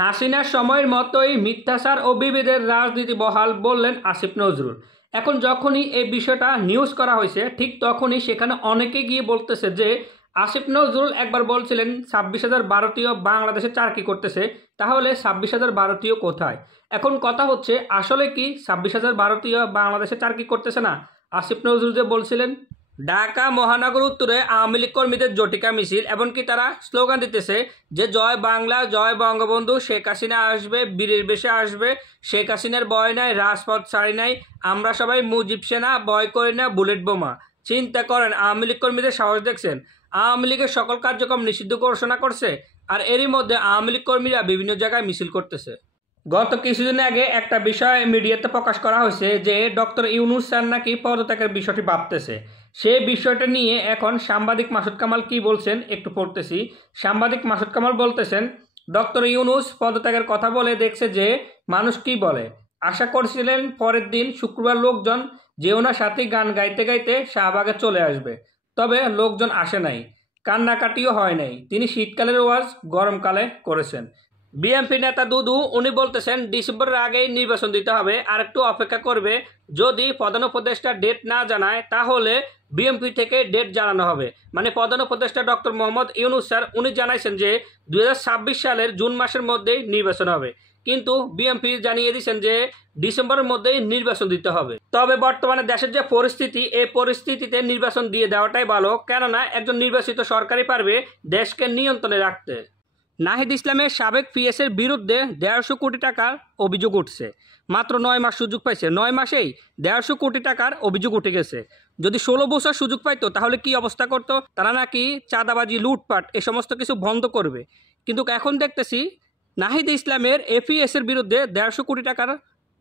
হাসিনার সময়ের মতোই মিথ্যাচার ও বিভেদের রাজনীতি বহাল বললেন আসিফ নজরুল। এখন যখনই এই বিষয়টা নিউজ করা হয়েছে ঠিক তখনই সেখানে অনেকে গিয়ে বলতেছে যে আসিফ নজরুল একবার বলছিলেন 26,000 ভারতীয় বাংলাদেশে চাকরি করতেছে, তাহলে 26,000 ভারতীয় কোথায়? এখন কথা হচ্ছে আসলে কি 26,000 ভারতীয় বাংলাদেশে চাকরি করতেছে না? আসিফ নজরুল যে বলছিলেন। ঢাকা মহানগর উত্তরে আওয়ামী লীগ কর্মীদের জটিকা মিছিল, এমনকি তারা স্লোগান দিতেছে যে জয় বাংলা, জয় বঙ্গবন্ধু, শেখ হাসিনা আসবে, বীরের বেশে আসবে, শেখ হাসিনার ভয় নাই, রাজপথ ছাড়ি নাই, আমরা সবাই মুজিব সেনা, ভয় করি না, বুলেট বোমা। চিন্তা করেন, আওয়ামী লীগ কর্মীদের সাহস দেখছেন? আওয়ামী লীগের সকল কার্যক্রম নিষিদ্ধ ঘোষণা করছে, আর এরই মধ্যে আওয়ামী লীগ কর্মীরা বিভিন্ন জায়গায় মিছিল করতেছে। গত কিছুদিন আগে একটা বিষয় মিডিয়াতে প্রকাশ করা হয়েছে যে ডক্টর ইউনূস স্যার নাকি পদত্যাগের বিষয়টি ভাবতেছে। সেই বিষয়টা নিয়ে এখন সাংবাদিক মাসুদ কামাল কি বলছেন একটু পড়তেছি। সাংবাদিক মাসুদ কামাল বলতেছেন, ডক্টর ইউনূস পদত্যাগের কথা বলে দেখছে যে মানুষ কি বলে। আশা করছিলেন পরের দিন শুক্রবার লোকজন যে ওনার সাথে গান গাইতে গাইতে শাহবাগে চলে আসবে, তবে লোকজন আসে নাই, কান্নাকাটিও হয় নাই। তিনি শীতকালের ওয়াজ গরমকালে করেছেন। বিএনপি নেতা দুদু উনি বলতেছেন ডিসেম্বরের আগেই নির্বাচন দিতে হবে, আর একটু অপেক্ষা করবে। যদি প্রধান উপদেষ্টা ডেট না জানায় তাহলে বিএনপি থেকে ডেট জানানো হবে। মানে প্রধান উপদেষ্টা ডক্টর মোহাম্মদ ইউনূস স্যার উনি জানাইছেন যে 2026 সালের জুন মাসের মধ্যেই নির্বাচন হবে, কিন্তু বিএনপি জানিয়ে দিয়েছেন যে ডিসেম্বরের মধ্যেই নির্বাচন দিতে হবে। তবে বর্তমানে দেশের যে পরিস্থিতি, এই পরিস্থিতিতে নির্বাচন দিয়ে দেওয়াটাই ভালো, কেননা একজন নির্বাচিত সরকারই পারবে দেশকে নিয়ন্ত্রণে রাখতে। নাহিদ ইসলামের সাবেক পিএসের বিরুদ্ধে 150 কোটি টাকার অভিযোগ উঠছে। মাত্র 9 মাস সুযোগ পাইছে, 9 মাসেই 150 কোটি টাকার অভিযোগ উঠে গেছে। যদি 16 বছর সুযোগ পাইতো তাহলে কি অবস্থা করতো? তারা নাকি চাঁদাবাজি, লুটপাট এ সমস্ত কিছু বন্ধ করবে, কিন্তু এখন দেখতেছি নাহিদ ইসলামের এপিএসের বিরুদ্ধে 150 কোটি টাকার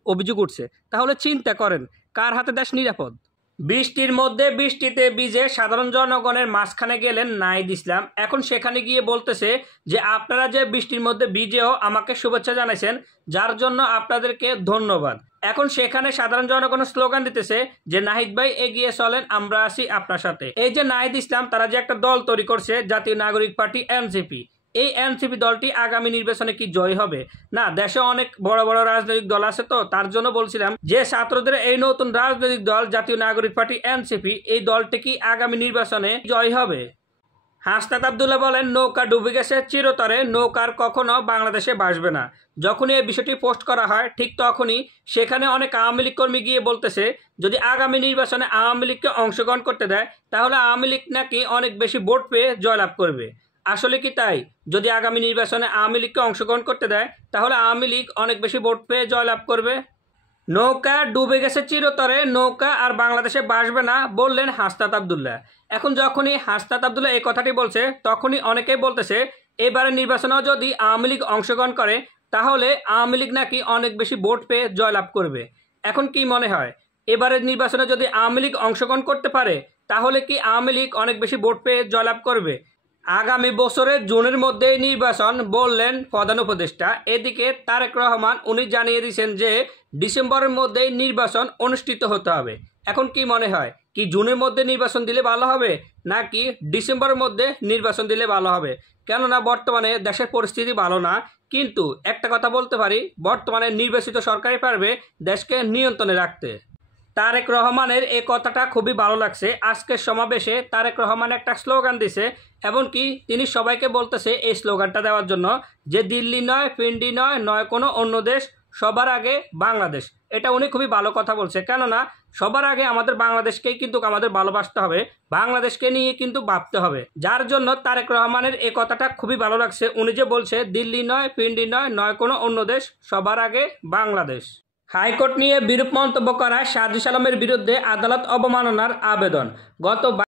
অভিযোগ উঠছে। তাহলে চিন্তা করেন কার হাতে দেশ নিরাপদ? বৃষ্টির মধ্যে বৃষ্টিতে ভিজে সাধারণ জনগণের মাঝখানে গেলেন নাহিদ ইসলাম। এখন সেখানে গিয়ে বলতেছে যে আপনারা যে বৃষ্টির মধ্যে ভিজেও আমাকে শুভেচ্ছা জানাইছেন, যার জন্য আপনাদেরকে ধন্যবাদ। এখন সেখানে সাধারণ জনগণ স্লোগান দিতেছে যে নাহিদ ভাই এগিয়ে চলেন, আমরা আছি আপনার সাথে। এই যে নাহিদ ইসলাম তারা যে একটা দল তৈরি করছে, জাতীয় নাগরিক পার্টি এনসিপি, এই এনসিপি দলটি আগামী নির্বাচনে কি জয় হবে? না, দেশে অনেক বড় বড় রাজনৈতিক দল আছে, তো তার জন্য বলছিলাম যে ছাত্রদের এই নতুন রাজনৈতিক দল জাতীয় নাগরিক পার্টি এনসিপি, এই দলটি কি আগামী নির্বাচনে জয় হবে? হাসনাত আব্দুল্লাহ বলেন নৌকা ডুবে গেছে চিরতরে, নৌকার কখনো বাংলাদেশে ভাসবে না। যখনই এই বিষয়টি পোস্ট করা হয় ঠিক তখনই সেখানে অনেক আওয়ামী লীগ কর্মী গিয়ে বলতেছে যদি আগামী নির্বাচনে আওয়ামী লীগকে অংশগ্রহণ করতে দেয় তাহলে আওয়ামী লীগ নাকি অনেক বেশি ভোট পেয়ে জয়লাভ করবে। আসলে কি তাই? যদি আগামী নির্বাচনে আওয়ামী লীগকে অংশগ্রহণ করতে দেয় তাহলে আওয়ামী লীগ অনেক বেশি ভোট পেয়ে জয়লাভ করবে। নৌকা ডুবে গেছে চিরতরে, নৌকা আর বাংলাদেশে ভাসবে না বললেন হাসনাত আব্দুল্লাহ। এখন যখনই হাসনাত আব্দুল্লাহ এই কথাটি বলছে তখনই অনেকেই বলতেছে এবারে নির্বাচনেও যদি আওয়ামী লীগ অংশগ্রহণ করে তাহলে আওয়ামী লীগ নাকি অনেক বেশি ভোট পেয়ে জয়লাভ করবে। এখন কি মনে হয় এবারের নির্বাচনে যদি আওয়ামী লীগ অংশগ্রহণ করতে পারে তাহলে কি আওয়ামী লীগ অনেক বেশি ভোট পেয়ে জয়লাভ করবে? আগামী বছরের জুনের মধ্যেই নির্বাচন বললেন প্রধান উপদেষ্টা। এদিকে তারেক রহমান উনি জানিয়ে দিয়েছেন যে ডিসেম্বরের মধ্যেই নির্বাচন অনুষ্ঠিত হতে হবে। এখন কি মনে হয় কি জুনের মধ্যে নির্বাচন দিলে ভালো হবে নাকি ডিসেম্বরের মধ্যে নির্বাচন দিলে ভালো হবে? কেননা বর্তমানে দেশের পরিস্থিতি ভালো না, কিন্তু একটা কথা বলতে পারি, বর্তমানে নির্বাচিত সরকারই পারবে দেশকে নিয়ন্ত্রণে রাখতে। তারেক রহমানের এই কথাটা খুবই ভালো লাগছে। আজকের সমাবেশে তারেক রহমান একটা স্লোগান দিছে, এমনকি তিনি সবাইকে বলতেছে এই স্লোগানটা দেওয়ার জন্য যে দিল্লি নয়, পিন্ডি নয়, নয় কোনো অন্য দেশ, সবার আগে বাংলাদেশ। এটা উনি খুবই ভালো কথা বলছে, কেননা সবার আগে আমাদের বাংলাদেশকেই কিন্তু আমাদের ভালোবাসতে হবে, বাংলাদেশকে নিয়ে কিন্তু ভাবতে হবে। যার জন্য তারেক রহমানের এই কথাটা খুবই ভালো লাগছে। উনি যে বলছে দিল্লি নয়, পিন্ডি নয়, নয় কোনো অন্য দেশ, সবার আগে বাংলাদেশ। হাইকোর্ট নিয়ে বিরূপ মন্তব্য করায় সাজিদ আলমের বিরুদ্ধে আদালত অবমাননার আবেদন। গত